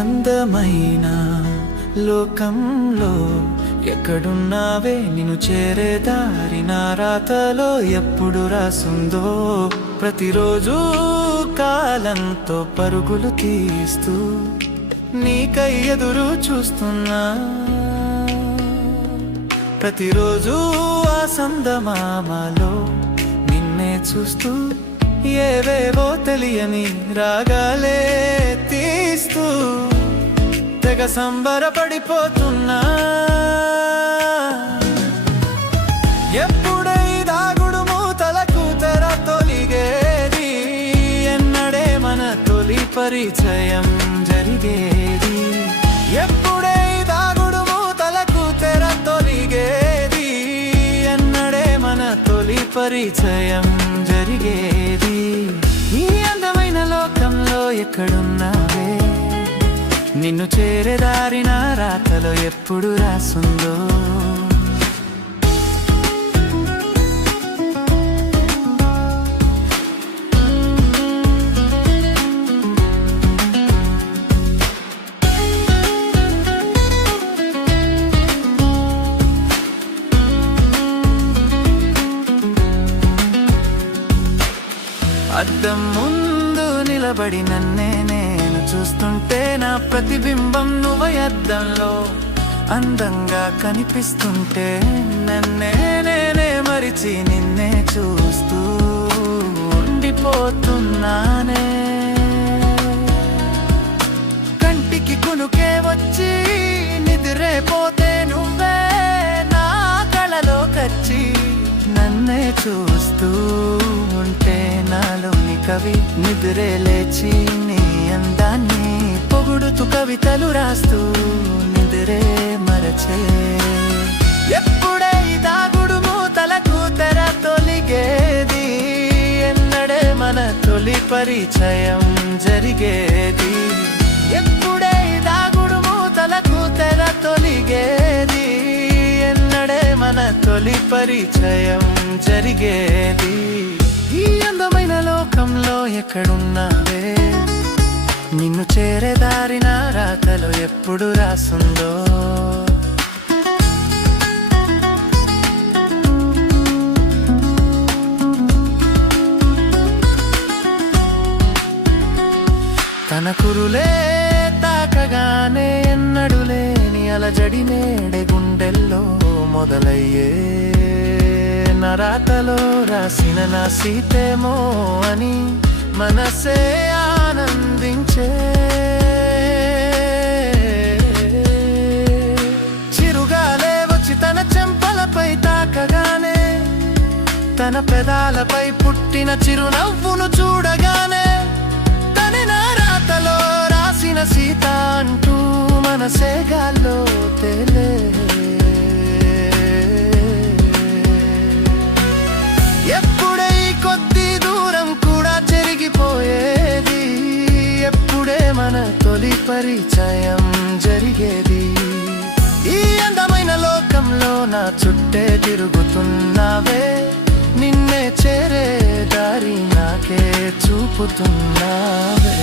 అందమైన లోకంలో ఎక్కడున్నావే? నిన్ను చేరే దారి నా రాతలో ఎప్పుడు రాసుందో? ప్రతిరోజు కాలంతో పరుగులు తీస్తూ నీకై ఎదురు చూస్తున్నా. ప్రతిరోజు ఆ సందమామలో నిన్నే చూస్తూ ఏవేవో తెలియని రాగాలే తీస్తూ తెగ సంబరపడిపోతున్నా. ఎప్పుడై దాగుడు మూతలకు తెర తొలిగేది ఎన్నడే మన తొలి పరిచయం జరిగేది. ఎప్పుడై దాగుడు మూతలకు తెర తొలిగేది ఎన్నడే మన తొలి పరిచయం జరిగేది. ఈ అందమైన లోకంలో ఎక్కడున్నా నిన్ను చేరేదారిన రాతలో ఎప్పుడు రాసుందో. అద్దం ముందు నిలబడి నన్నే నేను చూస్తుంటే నా ప్రతిబింబం నువ్వై అద్దంలో అందంగా కనిపిస్తుంటే నన్నే నేనే మరిచి నిన్నే చూస్తూ ఉండిపోతున్నానే. కంటికి కొనుకే వచ్చి నిద్రే పోతే నువ్వే నా కళలో కచ్చి నన్నే చూస్తూ ఉంటే నాలోని కవి నిద్రే లేచి నీ అందాన్ని పొగుడుతూ కవితలు రాస్తూ నిద్రే మరచే. ఎప్పుడై దాగుడు మూతలకు తెర తొలిగేది? ఎన్నడే మన తొలి పరిచయం జరిగేది? ఎప్పుడై దాగుడు మూతలకు తెర తొలిగేది? ఎన్నడే మన తొలి పరిచయం జరిగేది? ఈ అందమైన లోకంలో ఎక్కడున్నావే? నిన్ను చేరే దారిన రాతలో ఎప్పుడు రాసుందో. తన కురులే తాకగానే ఎన్నడు లేని అలజడి నేడే గుండెల్లో మొదలయ్యే. నరాతలో రాసిన నా సీతేమో అని మనసే ఆనందించే. చిరుగాలే వచ్చి తన చెంపలపై తాకగానే తన పెదాలపై పుట్టిన చిరునవ్వును చూడగానే తని నా రాతలో రాసిన సీత అంటూ మనసే గాలి. తొలి పరిచయం జరిగేది. ఈ అందమైన లోకంలో నా చుట్టే తిరుగుతున్నావే. నిన్నే చేరే దారి నాకే చూపుతున్నావే.